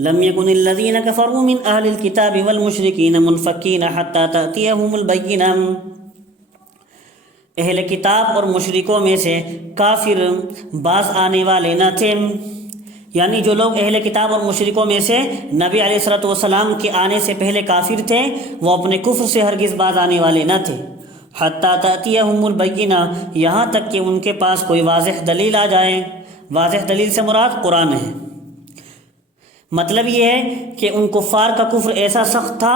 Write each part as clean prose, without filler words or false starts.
لم يكن الذين كفروا من اهل الكتاب والمشركين منفكين حتى تأتيهم البينة، اہل کتاب اور مشرکوں میں سے کافر باز آنے والے نہ تھے، یعنی جو لوگ اہل کتاب اور مشرکوں میں سے نبی علیہ الصلوۃ والسلام کے آنے سے پہلے کافر تھے، وہ اپنے کفر سے ہرگز باز آنے والے نہ تھے۔ حتیٰ تأتیہم البینہ، یہاں تک کہ ان کے پاس کوئی واضح دلیل آ جائے۔ واضح دلیل سے مراد قرآن ہے۔ مطلب یہ ہے کہ ان کفار کا کفر ایسا سخت تھا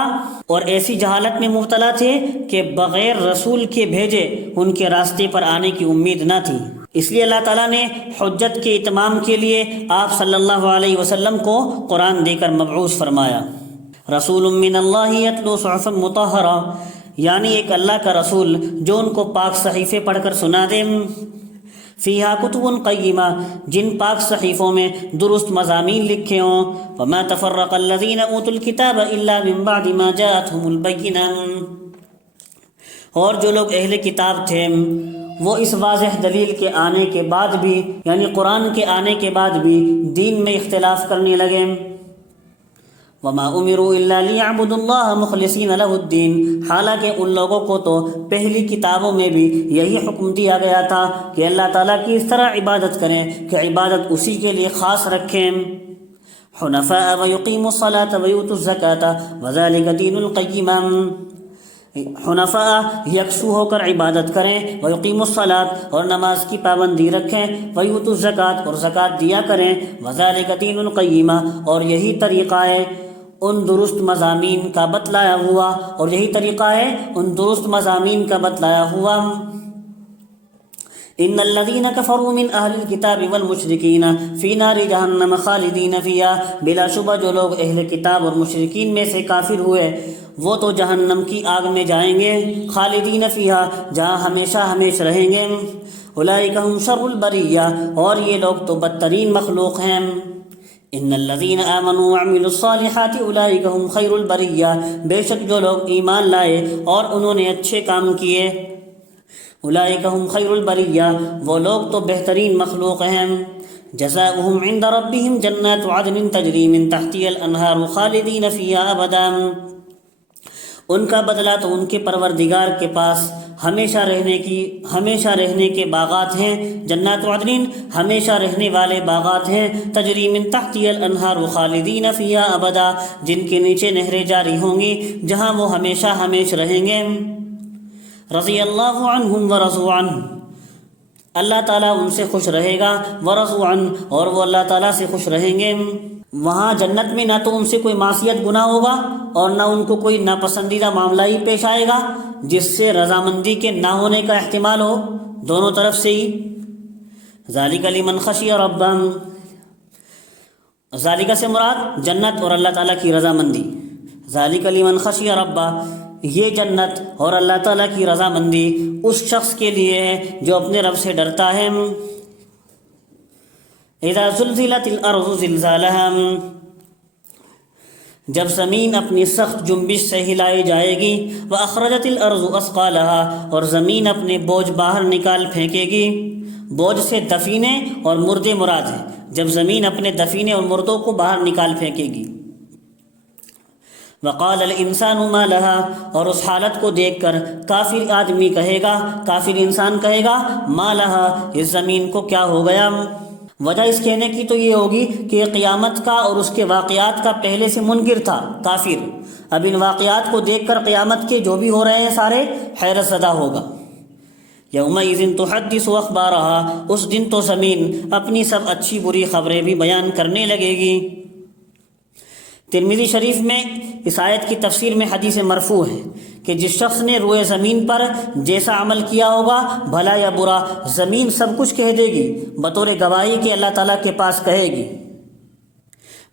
اور ایسی جہالت میں مبتلا تھے کہ بغیر رسول کے بھیجے ان کے راستے پر آنے کی امید نہ تھی۔ اس لیے اللہ تعالیٰ نے حجت کے اتمام کے لیے آپ صلی اللہ علیہ وسلم کو قرآن دے کر مبعوث فرمایا۔ رسول من اللہ یتلو صحفا مطہرہ، یعنی ایک اللہ کا رسول جو ان کو پاک صحیفے پڑھ کر سنا دے۔ فیہا کتب قیمہ، جن پاک صحیفوں میں درست مضامین لکھے ہوں۔ وما تفرق الذین اوتوا الکتاب الا من بعد ما جاءتهم البینہ، اور جو لوگ اہل کتاب تھے وہ اس واضح دلیل کے آنے کے بعد بھی، یعنی قرآن کے آنے کے بعد بھی دین میں اختلاف کرنے لگے۔ وما امروا الا ليعبدوا الله مخلصین له الدین، حالانکہ ان لوگوں کو تو پہلی کتابوں میں بھی یہی حکم دیا گیا تھا کہ اللہ تعالیٰ کی اس طرح عبادت کریں کہ عبادت اسی کے لیے خاص رکھیں۔ حنفاء ويقيموا الصلاة ويؤتوا الزكاة وذلك دین القیمہ، حنفاء یکسو ہو کر عبادت کریں، ویقیموا الصلاۃ اور نماز کی پابندی رکھیں، ویؤتوا الزکاۃ اور زکوٰۃ دیا کریں، وذلک دین القیمہ اور یہی طریقہ ہے ان درست مضامین کا بتلایا ہوا، اور یہی طریقہ ہے ان درست مضامین کا بتلایا ہوا۔ ان الذین کفروا من اہل الکتاب والمشرکین فی نار جہنم خالدین فیہا، بلا شبہ جو لوگ اہل کتاب اور مشرکین میں سے کافر ہوئے وہ تو جہنم کی آگ میں جائیں گے، خالدین فیہا، جہاں ہمیشہ ہمیشہ رہیں گے۔ اولئک ھم شر البریہ، اور یہ لوگ تو بدترین مخلوق ہیں۔ ان الذین آمنوا وعملوا الصالحات اولئک ھم خیر البریہ، بے شک جو لوگ ایمان لائے اور انہوں نے اچھے کام کیے، اولئک ھم خیر البریہ، وہ لوگ تو بہترین مخلوق ہیں۔ جزاؤہم عند ربہم جنات عدن تجری من تحتہا الانہار خالدین فیہا ابدا، ان کا بدلہ تو ان کے پروردگار کے پاس ہمیشہ رہنے کے باغات ہیں، جنات عدن ہمیشہ رہنے والے باغات ہیں، تجری من تحتہا الانہار خالدین فیہا ابدا، جن کے نیچے نہریں جاری ہوں گی جہاں وہ ہمیشہ ہمیشہ رہیں گے۔ رضی اللہ عنہم ورضوا عنہ، اللہ تعالیٰ ان سے خوش رہے گا، ورضوا عنہ اور وہ اللہ تعالیٰ سے خوش رہیں گے۔ وہاں جنت میں نہ تو ان سے کوئی معصیت گناہ ہوگا اور نہ ان کو کوئی ناپسندیدہ معاملہ ہی پیش آئے گا جس سے رضامندی کے نہ ہونے کا احتمال ہو، دونوں طرف سے ہی۔ ذالک لمن خشی ربہ، ذالک سے مراد جنت اور اللہ تعالیٰ کی رضامندی۔ ذالک لمن خشی ربہ، یہ جنت اور اللہ تعالیٰ کی رضامندی اس شخص کے لیے ہے جو اپنے رب سے ڈرتا ہے۔ اذا زلزلت الارض زلزالہا، جب زمین اپنی سخت جنبش سے ہلائی جائے گی، واخرجت الارض اثقالہا، اور زمین اپنے بوجھ باہر نکال پھینکے گی۔ بوجھ سے دفینے اور مردے مراد ہیں، جب زمین اپنے دفینے اور مردوں کو باہر نکال پھینکے گی۔ وقال الانسان ما لہا، اور اس حالت کو دیکھ کر کافر آدمی کہے گا، کافر انسان کہے گا، ما لہا، اس زمین کو کیا ہو گیا۔ وجہ اس کہنے کی تو یہ ہوگی کہ قیامت کا اور اس کے واقعات کا پہلے سے منکر تھا کافر، اب ان واقعات کو دیکھ کر قیامت کے جو بھی ہو رہے ہیں سارے حیرت زدہ ہوگا۔ یومئذ تحدث اخبارہا، اس دن تو زمین اپنی سب اچھی بری خبریں بھی بیان کرنے لگے گی۔ ترمذی شریف میں اس آیت کی تفسیر میں حدیث مرفوع ہے کہ جس شخص نے روئے زمین پر جیسا عمل کیا ہوگا بھلا یا برا، زمین سب کچھ کہہ دے گی، بطور گواہی کہ اللہ تعالیٰ کے پاس کہے گی۔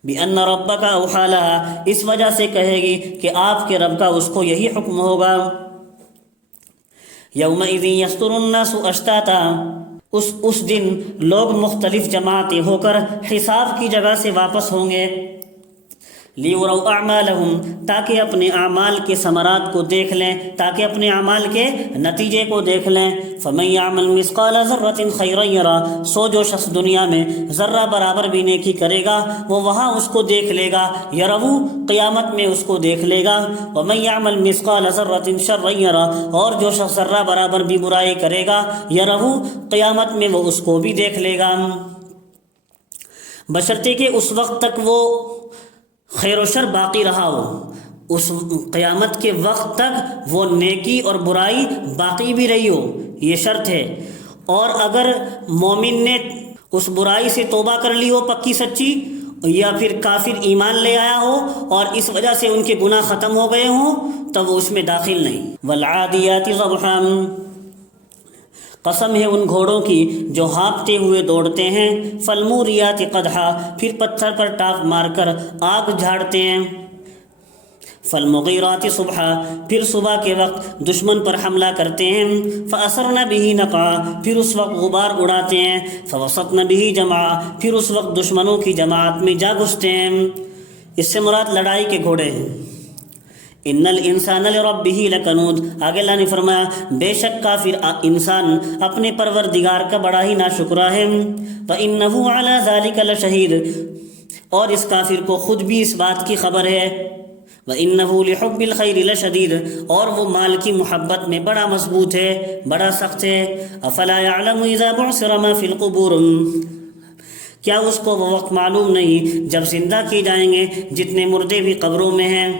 بِأَنَّ رَبَّكَ أَوْحَىٰ لَهَا، اس وجہ سے کہے گی کہ آپ کے رب کا اس کو یہی حکم ہوگا۔ یومئذ یصدر الناس اشتاتا، اس دن لوگ مختلف جماعتیں ہو کر حساب کی جگہ سے واپس ہوں گے۔ لیوروا اعمالہم، تاکہ اپنے اعمال کے ثمرات کو دیکھ لیں، تاکہ اپنے اعمال کے نتیجے کو دیکھ لیں۔ فمن یعمل مثقال ذرۃ خیرا یرا، سو جو شخص دنیا میں ذرہ برابر بھی نیکی کرے گا وہ وہاں اس کو دیکھ لے گا، یرہو قیامت میں اس کو دیکھ لے گا۔ ومن یعمل مثقال ذرۃ شرا یرا، اور جو شخص ذرہ برابر بھی برائی کرے گا، یرہو قیامت میں وہ اس کو بھی دیکھ لے گا، بشرطے کہ اس وقت تک وہ خیر و شر باقی رہا ہو، اس قیامت کے وقت تک وہ نیکی اور برائی باقی بھی رہی ہو، یہ شرط ہے۔ اور اگر مومن نے اس برائی سے توبہ کر لی ہو پکی سچی، یا پھر کافر ایمان لے آیا ہو اور اس وجہ سے ان کے گناہ ختم ہو گئے ہوں، تب وہ اس میں داخل نہیں۔ والعادیات ضبحا، قسم ہے ان گھوڑوں کی جو ہانپتے ہوئے دوڑتے ہیں، فالموریات قدحا، پھر پتھر پر ٹاپ مار کر آگ جھاڑتے ہیں، فالمغیرات صبحا، پھر صبح کے وقت دشمن پر حملہ کرتے ہیں، فاثرن به نقعا، پھر اس وقت غبار اڑاتے ہیں، فوسطن به جمعا، پھر اس وقت دشمنوں کی جماعت میں جا گھستے ہیں۔ اس سے مراد لڑائی کے گھوڑے ہیں۔ ان الانسان لربہ لکنود، آگے اللہ نے فرمایا بے شک کافر انسان اپنے پروردگار کا بڑا ہی ناشکرا ہے۔ وانہ علی ذلک لشہید، اور اس کافر کو خود بھی اس بات کی خبر ہے۔ وانہ لحب الخیر لشدید، اور وہ مال کی محبت میں بڑا مضبوط ہے، بڑا سخت ہے۔ افلا یعلم اذا بعثر ما فی القبور، کیا اس کو وہ وقت معلوم نہیں جب زندہ کیے جائیں گے جتنے مردے بھی قبروں میں ہیں۔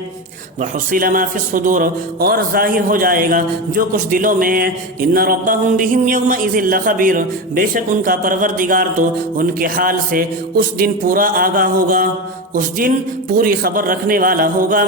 وحصل ما فی الصدور، اور ظاہر ہو جائے گا جو کچھ دلوں میں ہے۔ ان ربهم بهم یومئذ لخبیر، بے شک ان کا پروردگار تو ان کے حال سے اس دن پورا آگاہ ہوگا، اس دن پوری خبر رکھنے والا ہوگا۔